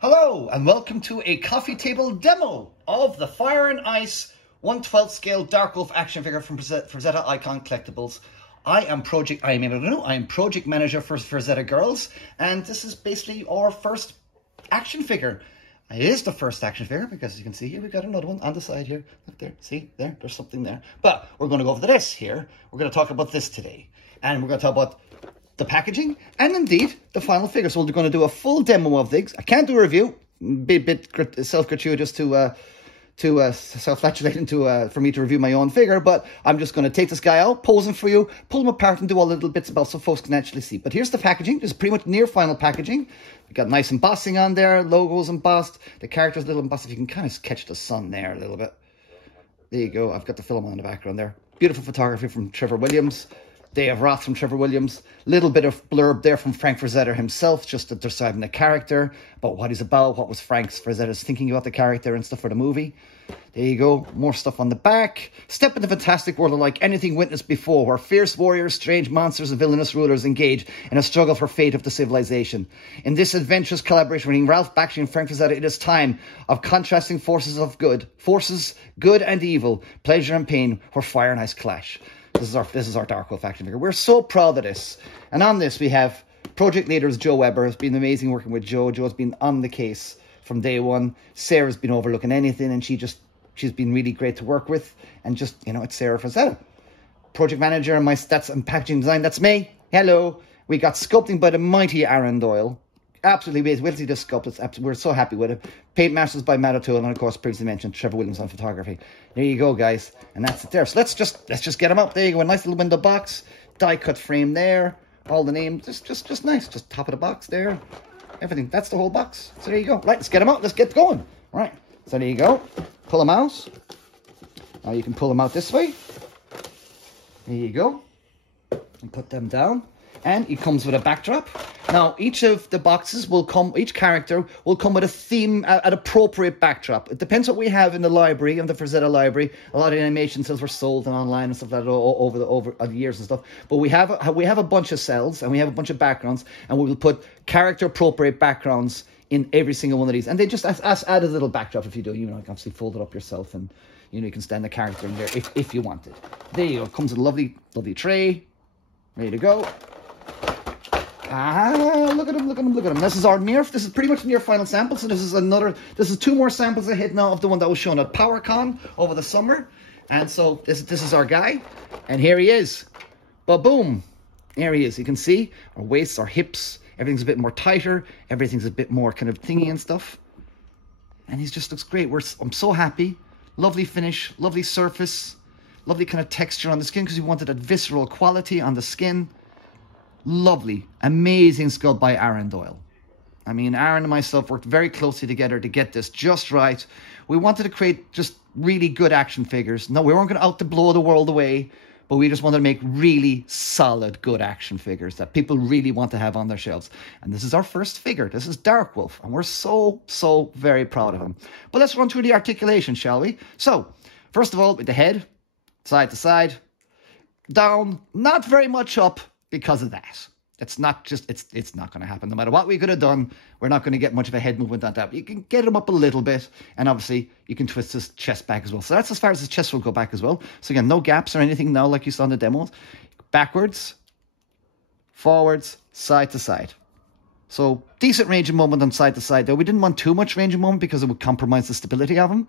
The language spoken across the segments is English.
Hello and welcome to a coffee table demo of the Fire and Ice 1/12 scale Dark Wolf action figure from Frazetta Icon Collectibles. I am project manager for Frazetta Girls, and this is basically our first action figure. It is the first action figure because as you can see here, we've got another one on the side here. Look there, see there, there's something there. But we're going to go over this here. We're going to talk about this today, and we're going to talk about the packaging and indeed the final figure. So we're going to do a full demo of these. I can't do a review, bit self-gratuitous to self-flatulating for me to review my own figure, but I'm just going to take this guy out, pose him for you, pull him apart and do all the little bits about so folks can actually see. But here's the packaging. This is pretty much near final packaging. We've got nice embossing on there, logos embossed, the characters a little embossed. If you can kind of catch the sun there a little bit. There you go. I've got the film on the background there. Beautiful photography from Trevor Williams. Day of Wrath from Trevor Williams. Little bit of blurb there from Frank Frazetta himself, just describing the character, about what he's about, what was Frank Frazetta's thinking about the character and stuff for the movie. There you go. More stuff on the back. Step into the fantastic world unlike anything witnessed before, where fierce warriors, strange monsters, and villainous rulers engage in a struggle for fate of the civilization. In this adventurous collaboration between Ralph Bakshi and Frank Frazetta, it is time of contrasting forces, good and evil, pleasure and pain, where fire and ice clash. This is our Dark Wolf action figure. We're so proud of this. And on this, we have project leaders Joe Weber. It's been amazing working with Joe. Joe's been on the case from day one. Sarah's been overlooking anything, and she's been really great to work with. And just, you know, it's Sarah Frazetta. Project manager and and packaging design, that's me. Hello. We got sculpting by the mighty Aaron Doyle. Absolutely amazing. We'll see this sculpt. We're so happy with it. Paint masters by Matt O'Toole, and of course, previously mentioned Trevor Williams on photography. There you go, guys, and that's it there. So let's just get them up. There you go. A nice little window box, die cut frame there. All the names, just nice. Just top of the box there. Everything. That's the whole box. So there you go. Right, let's get them out. Let's get going. All right. So there you go. Pull them out. Now you can pull them out this way. There you go. And put them down. And it comes with a backdrop. Now, each of the boxes will come, each character will come with a theme, an appropriate backdrop. It depends what we have in the library, in the Frazetta library. A lot of animation cells were sold and online and stuff like that over the years and stuff. But we have a bunch of cells and we have a bunch of backgrounds, and we will put character appropriate backgrounds in every single one of these. And they just add a little backdrop if you do. You know, obviously fold it up yourself, and you know you can stand the character in there if you want it. There you go. It comes with a lovely tray, ready to go. Look at him. This is pretty much near final sample. So this is two more samples ahead now of the one that was shown at PowerCon over the summer. And so this is our guy. And here he is. Ba-boom. There he is. You can see our waists, our hips, everything's a bit more tighter. Everything's a bit more kind of thingy and stuff. And he just looks great. I'm so happy. Lovely finish, lovely surface, lovely kind of texture on the skin because we wanted that visceral quality on the skin. Lovely, amazing sculpt by Aaron Doyle. I mean, Aaron and myself worked very closely together to get this just right. We wanted to create just really good action figures. No, we weren't going to out to blow the world away, but we just wanted to make really solid, good action figures that people really want to have on their shelves. And this is our first figure. This is Dark Wolf, and we're so very proud of him. But let's run through the articulation, shall we? So, first of all, with the head, side to side, down, not very much up, because of that. It's not going to happen. No matter what we could have done, we're not going to get much of a head movement on that. You can get him up a little bit, and obviously you can twist his chest back as well. So that's as far as his chest will go back as well. So again, no gaps or anything now like you saw in the demos. Backwards, forwards, side to side. So decent range of movement on side to side there. We didn't want too much range of movement because it would compromise the stability of him.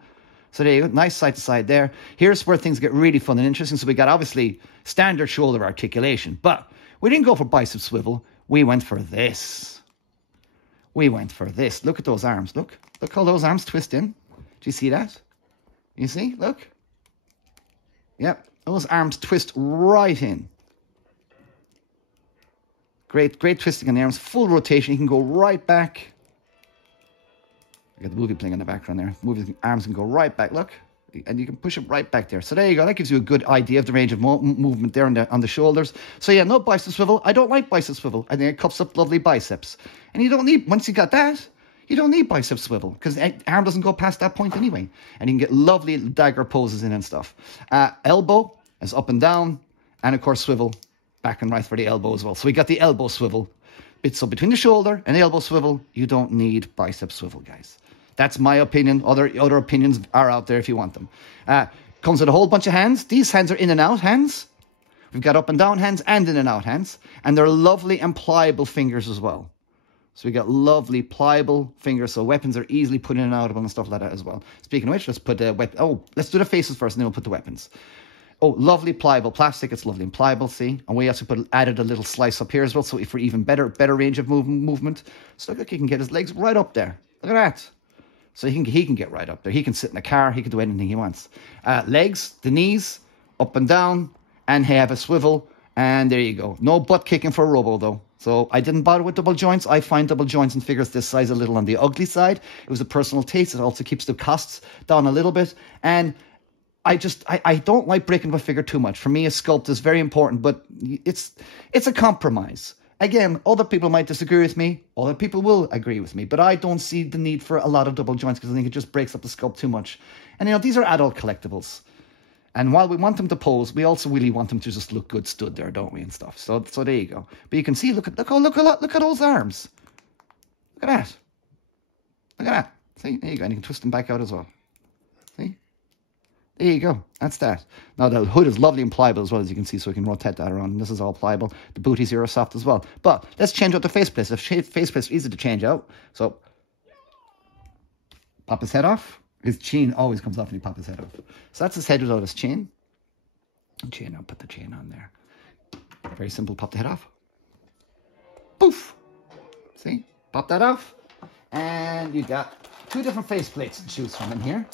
So there you go, nice side to side there. Here's where things get really fun and interesting. So we got obviously standard shoulder articulation, but we didn't go for bicep swivel. We went for this. Look at those arms. Look how those arms twist in. Do you see that? You see? Look. Yep. Those arms twist right in. Great twisting on the arms. Full rotation. You can go right back. I got the movie playing in the background there. Movie arms can go right back. Look. And you can push it right back there. So there you go. That gives you a good idea of the range of movement there on the shoulders. So yeah, no bicep swivel. I don't like bicep swivel. I think it cups up lovely biceps. And you don't need, once you got that, you don't need bicep swivel because the arm doesn't go past that point anyway. And you can get lovely dagger poses in and stuff. Elbow is up and down. And of course, swivel back and right for the elbow as well. So we got the elbow swivel So between the shoulder and the elbow swivel, you don't need bicep swivel, guys. That's my opinion. Other opinions are out there if you want them. Comes with a whole bunch of hands. These hands are in and out hands. We've got up and down hands and in and out hands. And they're lovely and pliable fingers as well. So we got lovely pliable fingers, so weapons are easily put in and out of them and stuff like that as well. Speaking of which, let's put the weapon. Oh, let's do the faces first, and then we'll put the weapons. Oh, lovely pliable plastic. It's lovely and pliable. See, and we also added a little slice up here as well, so for even better range of movement. So look, he can get his legs right up there. Look at that. So he can get right up there. He can sit in a car. He can do anything he wants. Legs, the knees, up and down, and have a swivel. And there you go. No butt kicking for a robo though. So I didn't bother with double joints. I find double joints in figures this size a little on the ugly side. It was a personal taste. It also keeps the costs down a little bit. And I don't like breaking my figure too much. For me, a sculpt is very important, but it's a compromise. Again, other people might disagree with me. Other people will agree with me. But I don't see the need for a lot of double joints because I think it just breaks up the sculpt too much. And, you know, these are adult collectibles. And while we want them to pose, we also really want them to just look good stood there, don't we, and stuff. So there you go. But you can see, look at those arms. Look at that. Look at that. See, there you go. And you can twist them back out as well. See? There you go. That's that. Now, the hood is lovely and pliable as well, as you can see, so we can rotate that around. And this is all pliable. The booties here are soft as well. But let's change out the faceplates. The faceplates are easy to change out. So, pop his head off. His chain always comes off when you pop his head off. So that's his head without his chain. I'll put the chain on there. Very simple, pop the head off. Poof! See? Pop that off. And you got two different faceplates to choose from in here.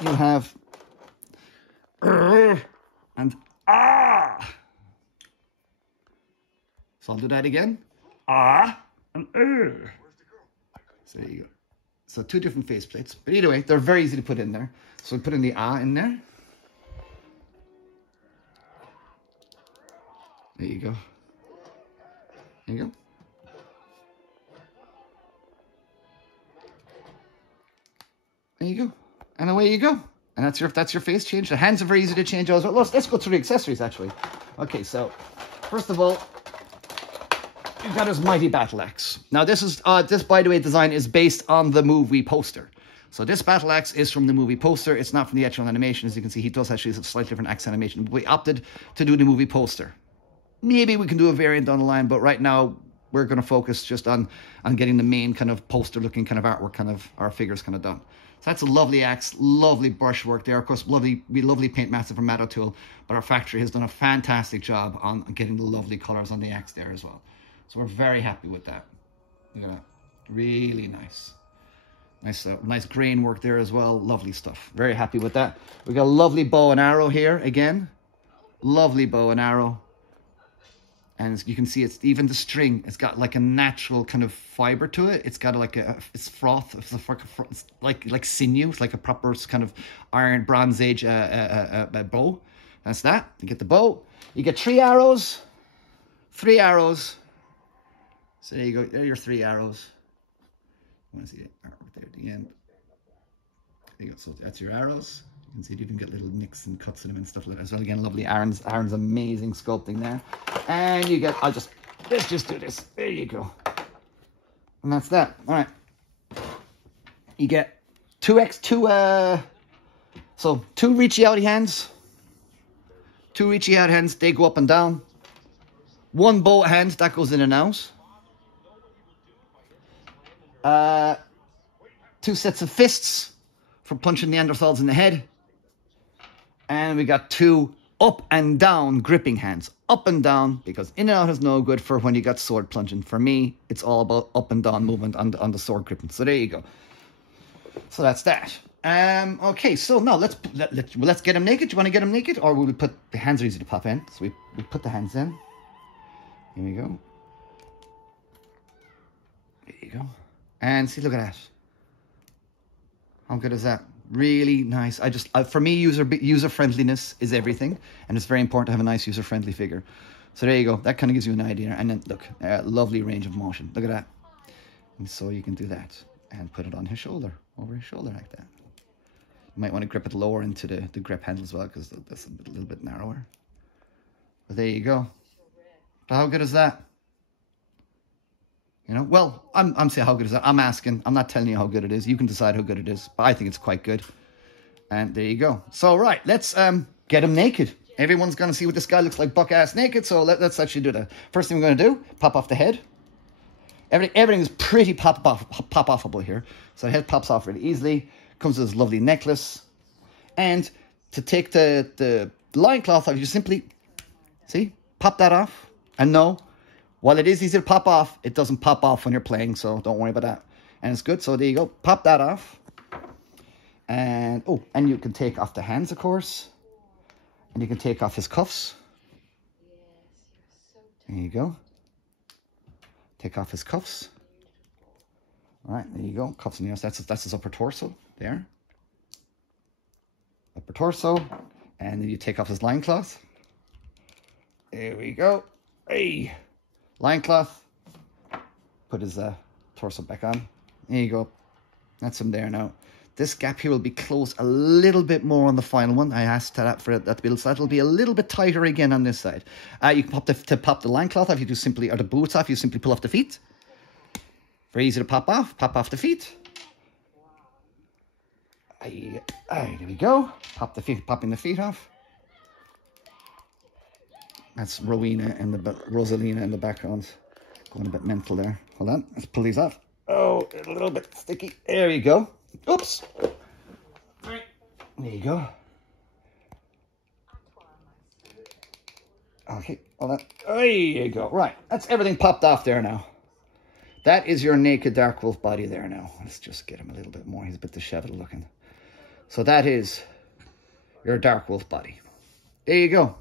You have and ah. So I'll do that again. Ah and So there you go. So two different faceplates. But either way, they're very easy to put in there. So we put in the ah in there. There you go. There you go. There you go. And away you go. And that's your face change. The hands are very easy to change as well. Let's go through the accessories actually. Okay, so first of all, you've got his mighty battle axe. Now this by the way design is based on the movie poster. So this battle axe is from the movie poster. It's not from the actual animation. As you can see, he does actually have a slightly different axe animation. But we opted to do the movie poster. Maybe we can do a variant down the line, but right now we're going to focus just on getting the main kind of poster looking kind of artwork, kind of our figures kind of done. So that's a lovely axe, lovely brushwork there. Of course, lovely paint master from Matte Tool, but our factory has done a fantastic job on getting the lovely colors on the axe there as well. So we're very happy with that. Look at that, really nice. Nice grain work there as well. Lovely stuff. Very happy with that. We got a lovely bow and arrow here again. Lovely bow and arrow. And as you can see, it's even the string. It's got like a natural kind of fiber to it. It's got like it's froth. It's like sinew. It's like a proper kind of iron Bronze Age bow. That's that. You get the bow. You get 3 arrows. 3 arrows. So there you go. There are your 3 arrows. You want to see it right there at the end. There you go. So that's your arrows. You can see you even get little nicks and cuts in them and stuff like that as well. Again, lovely Aaron's amazing sculpting there. And you get, let's just do this. There you go. And that's that. All right. You get two reachy outy hands. 2 reachy out hands, they go up and down. 1 bow hand, that goes in and out. 2 sets of fists for punching Neanderthals in the head. And we got 2 up and down gripping hands. Up and down, because in and out is no good for when you got sword plunging. For me, it's all about up and down movement on the sword gripping. So there you go. So that's that. Okay, so now let's get him naked. Do you want to get him naked? Or will we put, the hands are easy to pop in. So we put the hands in. Here we go. There you go. And see, look at that. How good is that? Really nice. For me, user friendliness is everything, and it's very important to have a nice user friendly figure. So there you go. That kind of gives you an idea. And then look, lovely range of motion. Look at that. And so you can do that and put it on his shoulder, over his shoulder like that. You might want to grip it lower into the grip handle as well, because that's a little bit narrower. But there you go. So how good is that? You know, well, I'm saying how good is that? I'm asking. I'm not telling you how good it is. You can decide how good it is. But I think it's quite good. And there you go. So, right, let's get him naked. Everyone's going to see what this guy looks like buck-ass naked. So let's actually do that. First thing we're going to do, pop off the head. Everything is pretty pop-offable here. So the head pops off really easily. Comes with this lovely necklace. And to take the loincloth off, you just simply, see, pop that off. And no, while it is easy to pop off, it doesn't pop off when you're playing, so don't worry about that. And it's good, so there you go. Pop that off. And, oh, and you can take off the hands, of course. And you can take off his cuffs. There you go. Take off his cuffs. All right, there you go. Cuffs and the that's his upper torso, there. Upper torso. And then you take off his loincloth. There we go. Hey. Loincloth. Put his torso back on. There you go. That's him there now. This gap here will be closed a little bit more on the final one. I asked that for that to be, so that'll be a little bit tighter again on this side. You can pop the loincloth off. You do simply, or the boots off. You simply pull off the feet. Very easy to pop off. Pop off the feet. There we go. Pop the feet. Popping the feet off. That's Rosalina in the background. Going a bit mental there. Hold on. Let's pull these off. Oh, a little bit sticky. There you go. Oops. Right. There you go. Okay. Hold on. There you go. Right. That's everything popped off there now. That is your naked dark wolf body there now. Let's just get him a little bit more. He's a bit disheveled looking. So that is your dark wolf body. There you go.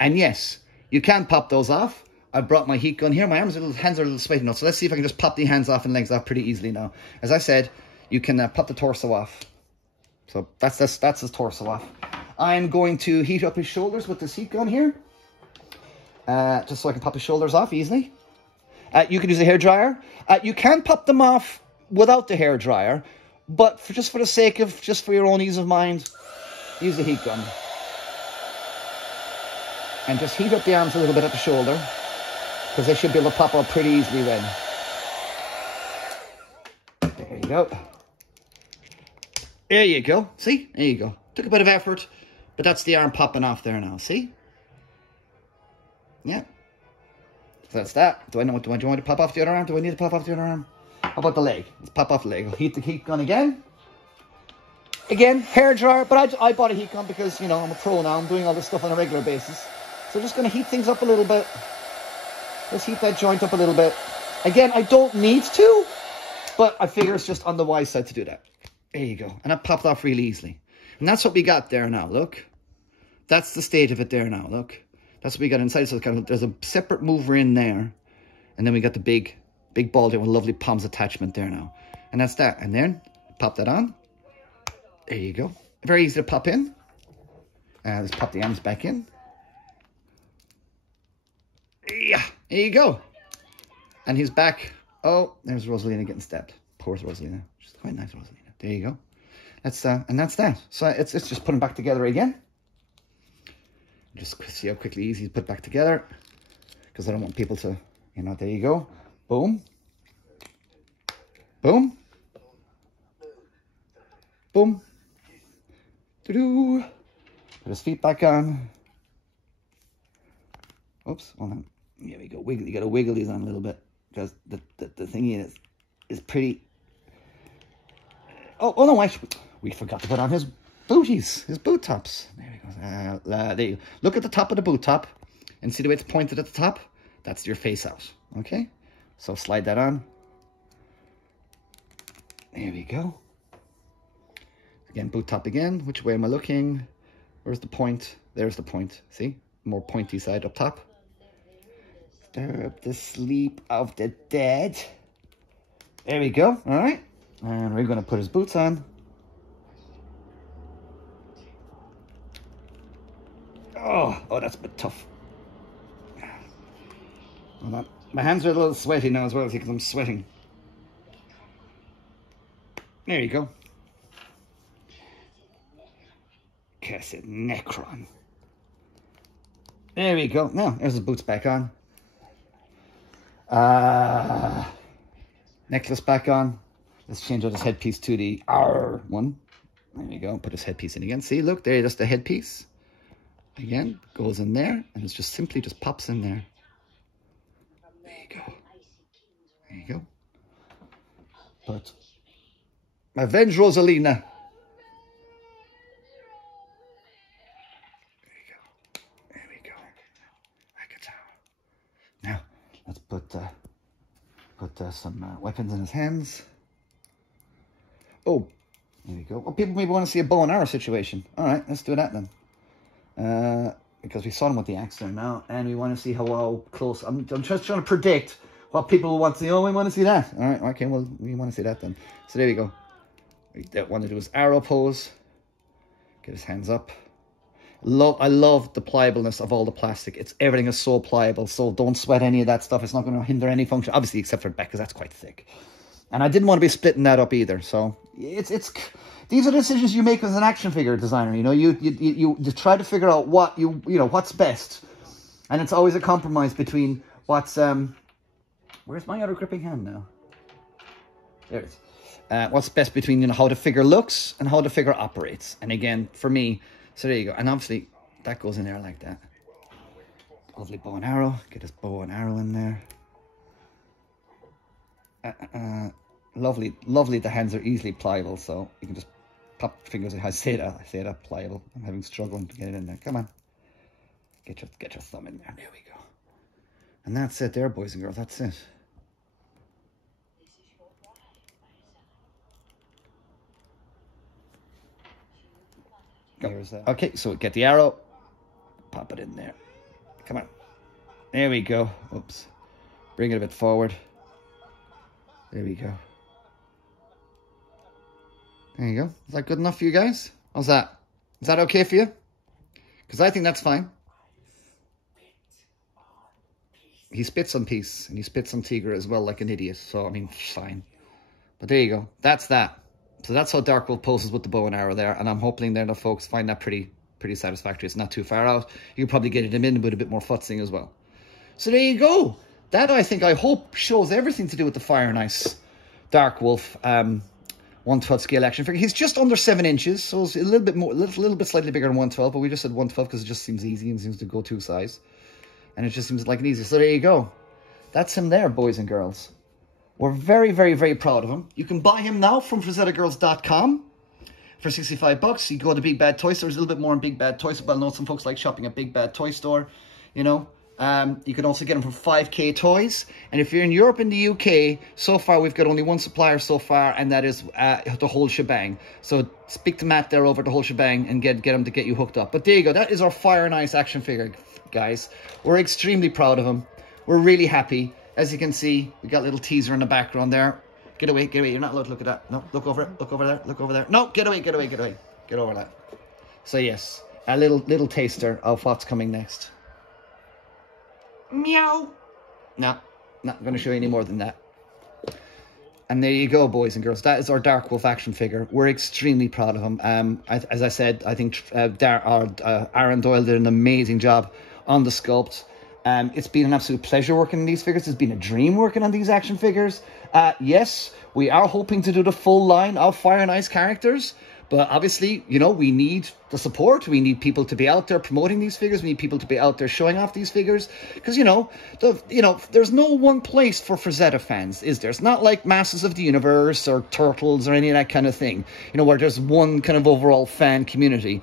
And yes, you can pop those off. I brought my heat gun here. My hands are a little sweaty now. So let's see if I can just pop the hands off and legs off pretty easily now. As I said, you can pop the torso off. So that's his torso off. I'm going to heat up his shoulders with this heat gun here. Just so I can pop his shoulders off easily. You can use a hairdryer. You can pop them off without the hairdryer. But just for the sake of, just for your own ease of mind, use the heat gun. And just heat up the arms a little bit at the shoulder, because they should be able to pop up pretty easily then. There you go. There you go. See? There you go. Took a bit of effort, but that's the arm popping off there now. See? Yeah. So that's that. Do you want to pop off the other arm? Do I need to pop off the other arm? How about the leg? Let's pop off the leg. I'll heat the heat gun again. Again, hairdryer, but I bought a heat gun because, you know, I'm a pro now. I'm doing all this stuff on a regular basis. So just going to heat things up a little bit. Let's heat that joint up a little bit. Again, I don't need to, but I figure it's just on the wise side to do that. There you go. And that popped off really easily. And that's what we got there now, look. That's the state of it there now, look. That's what we got inside. So kind of, there's a separate mover in there. And then we got the big ball there with a lovely palms attachment there now. And that's that. And then, pop that on. There you go. Very easy to pop in. Let's pop the arms back in. Yeah, there you go. And he's back. Oh, there's Rosalina getting stabbed. Poor Rosalina. She's quite nice, Rosalina. There you go. That's and that's that. So it's just put them back together again. Just see how quickly easy to put back together. Because I don't want people to, you know, there you go. Boom. Boom. Boom. Doo-doo. Put his feet back on. Oops, hold on. Here we go. Wiggle. You got to wiggle these on a little bit because the thingy is pretty. Oh no! We forgot to put on his booties, his boot tops. There we go. There you go. Look at the top of the boot top, and see the way it's pointed at the top. That's your face out. Okay. So slide that on. There we go. Again, boot top again. Which way am I looking? Where's the point? There's the point. See? More pointy side up top. Disturb the sleep of the dead. There we go. All right. And we're going to put his boots on. Oh, that's a bit tough. Hold on. My hands are a little sweaty now as well, because I'm sweating. There you go. Cursed Necron. There we go. Now, there's his boots back on. Necklace back on. Let's change out his headpiece to the R one. There you go. Put his headpiece in again. See, look, there, that's the headpiece. Again, goes in there, and it's just simply just pops in there. There you go. There you go. But Avenge Rosalina. There you go. There we go. Now, let's put some weapons in his hands. Oh, there we go. Well, people maybe want to see a bow and arrow situation. All right, let's do that then. Because we saw him with the axe there now, and we want to see how close. I'm just trying to predict what people will want to see. Oh, we want to see that. All right, okay, well, we want to see that then. So there we go. We want to do his arrow pose. Get his hands up. I love the pliableness of all the plastic. Everything is so pliable, so don't sweat any of that stuff. It's not going to hinder any function, obviously, except for the back, because that's quite thick. And I didn't want to be splitting that up either. So these are decisions you make as an action figure designer. You know, you try to figure out what what's best, and it's always a compromise between what's where's my other gripping hand now? There it is. What's best between how the figure looks and how the figure operates. And again, for me, so there you go. And obviously that goes in there like that. Lovely bow and arrow. Get his bow and arrow in there. Lovely. The hands are easily pliable, so you can just pop fingers. I say that pliable. I'm having struggling to get it in there. Come on, get your thumb in there. There we go. And that's it, there, boys and girls. That's it. Okay, so get the arrow, pop it in there. Come on, there we go. Oops, bring it a bit forward. There we go. There you go. Is that good enough for you guys? How's that? Is that okay for you? Because I think that's fine. He spits on Peace, and he spits on Tigra as well, like an idiot. So, I mean, fine. But there you go. That's that. So that's how Dark Wolf poses with the bow and arrow there. And I'm hoping there the folks find that pretty satisfactory. It's not too far out. You can probably get it in with a bit more futzing as well. So there you go. That, I hope, shows everything to do with the Fire and Ice Dark Wolf 1/12 scale action figure. He's just under 7 inches, so it's a little bit slightly bigger than 1/12, but we just said 1/12 because it just seems easy and seems to go to size. And it just seems like an easy. So there you go. That's him there, boys and girls. We're very, very, very proud of him. You can buy him now from FrazettaGirls.com for $65. You go to Big Bad Toy Store. There's a little bit more in Big Bad Toy Store, but I know some folks like shopping at Big Bad Toy Store, you know. You can also get them from 5K Toys. And if you're in Europe and the UK, so far we've got only one supplier so far, and that is the whole shebang. So speak to Matt there over the whole shebang and get him to get you hooked up. But there you go. That is our Fire and Ice action figure, guys. We're extremely proud of him. We're really happy. As you can see, we got a little teaser in the background there. Get away, get away. You're not allowed to look at that. No, look over it. Look over there. Look over there. No, get away, get away, get away. Get over that. So yes, a little taster of what's coming next. Meow. No, not going to show you any more than that. And there you go, boys and girls. That is our Dark Wolf action figure. We're extremely proud of him. As I said, I think Aaron Doyle did an amazing job on the sculpt. It's been an absolute pleasure working on these figures. It's been a dream working on these action figures. Yes, we are hoping to do the full line of Fire and Ice characters. But obviously, you know, we need the support. We need people to be out there promoting these figures. We need people to be out there showing off these figures. Because, you know, there's no one place for Frazetta fans, is there? It's not like Masters of the Universe or Turtles or any of that kind of thing, you know, where there's one kind of overall fan community.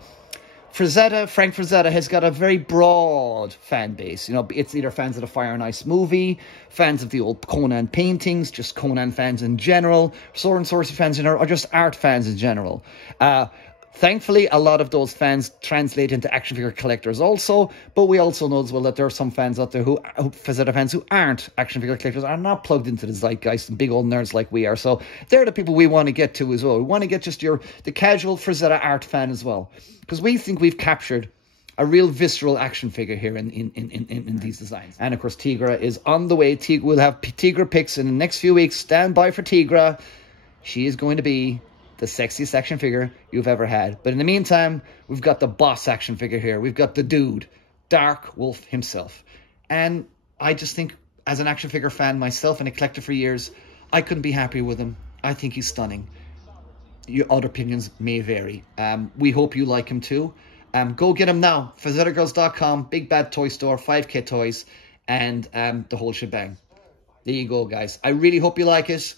Frank Frazetta has got a very broad fan base. You know, it's either fans of the Fire and Ice movie, fans of the old Conan paintings, just Conan fans in general, Sword and Sorcery fans in general, or just art fans in general. Thankfully, a lot of those fans translate into action figure collectors also, but we also know as well that there are some fans out there Frazetta fans who aren't action figure collectors, are not plugged into the zeitgeist and big old nerds like we are. So they're the people we want to get to as well. We want to get just the casual Frazetta art fan as well, because we think we've captured a real visceral action figure here in these designs. And of course, Tigra is on the way. We'll have Tigra picks in the next few weeks. Stand by for Tigra. She is going to be the sexiest action figure you've ever had. But in the meantime, we've got the boss action figure here. We've got the dude, Dark Wolf himself. And I just think as an action figure fan myself and a collector for years, I couldn't be happier with him. I think he's stunning. Your other opinions may vary. We hope you like him too. Go get him now. FrazettaGirls.com, Big Bad Toy Store, 5K Toys, and the whole shebang. There you go, guys. I really hope you like it.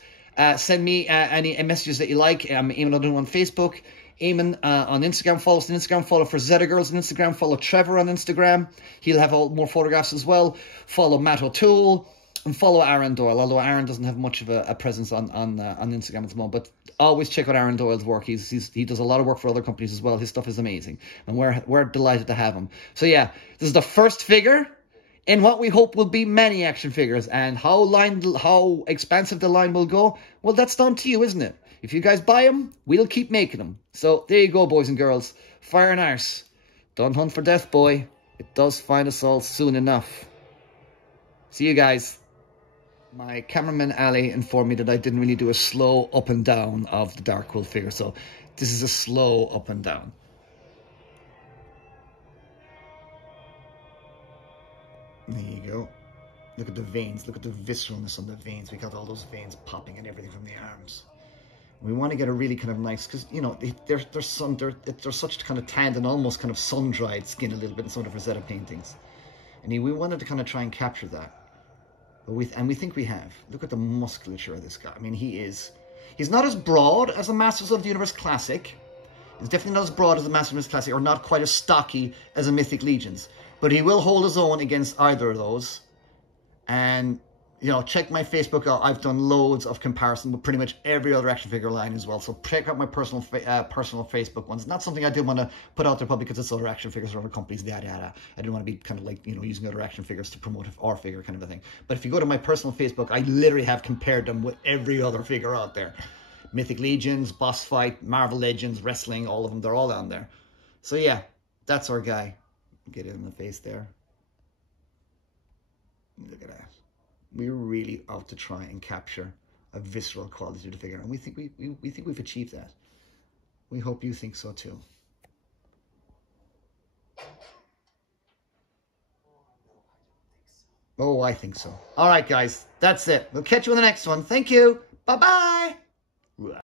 Send me any messages that you like. Eamon O'Donoghue on Facebook. Eamon on Instagram. Follow us on Instagram. Follow Frazetta Girls on Instagram. Follow Trevor on Instagram. He'll have more photographs as well. Follow Matt O'Toole. And follow Aaron Doyle, although Aaron doesn't have much of a presence on Instagram at the moment. But always check out Aaron Doyle's work. He does a lot of work for other companies as well. His stuff is amazing. And we're delighted to have him. So yeah, this is the first figure in what we hope will be many action figures. And how expansive the line will go, well, that's down to you, isn't it? If you guys buy them, we'll keep making them. So there you go, boys and girls. Fire and arse. Don't hunt for death, boy. It does find us all soon enough. See you guys. My cameraman Ali informed me that I didn't really do a slow up and down of the Dark Wolf figure. So this is a slow up and down. There you go. Look at the veins. Look at the visceralness on the veins. We got all those veins popping and everything from the arms. We want to get a really kind of nice, because, you know, they're such kind of tanned and almost kind of sun-dried skin a little bit in some of the Frazetta paintings. And we wanted to kind of try and capture that. And we think we have. Look at the musculature of this guy. I mean, he's not as broad as a Masters of the Universe Classic. He's definitely not as broad as a Masters of the Universe Classic, or not quite as stocky as a Mythic Legions. But he will hold his own against either of those. And, you know, check my Facebook out. I've done loads of comparison with pretty much every other action figure line as well. So check out my personal Facebook ones. Not something I did want to put out there probably because it's other action figures or other companies, yada yada. I didn't want to be kind of like, you know, using other action figures to promote our figure kind of a thing. But if you go to my personal Facebook, I literally have compared them with every other figure out there. Mythic Legions, Boss Fight, Marvel Legends, Wrestling, all of them. They're all down there. So yeah, that's our guy. Get it in the face there. Look at that. We're really out to try and capture a visceral quality to the figure, and we think we've achieved that. We hope you think so too. Oh, I think so. All right, guys, that's it. We'll catch you in the next one. Thank you. Bye-bye.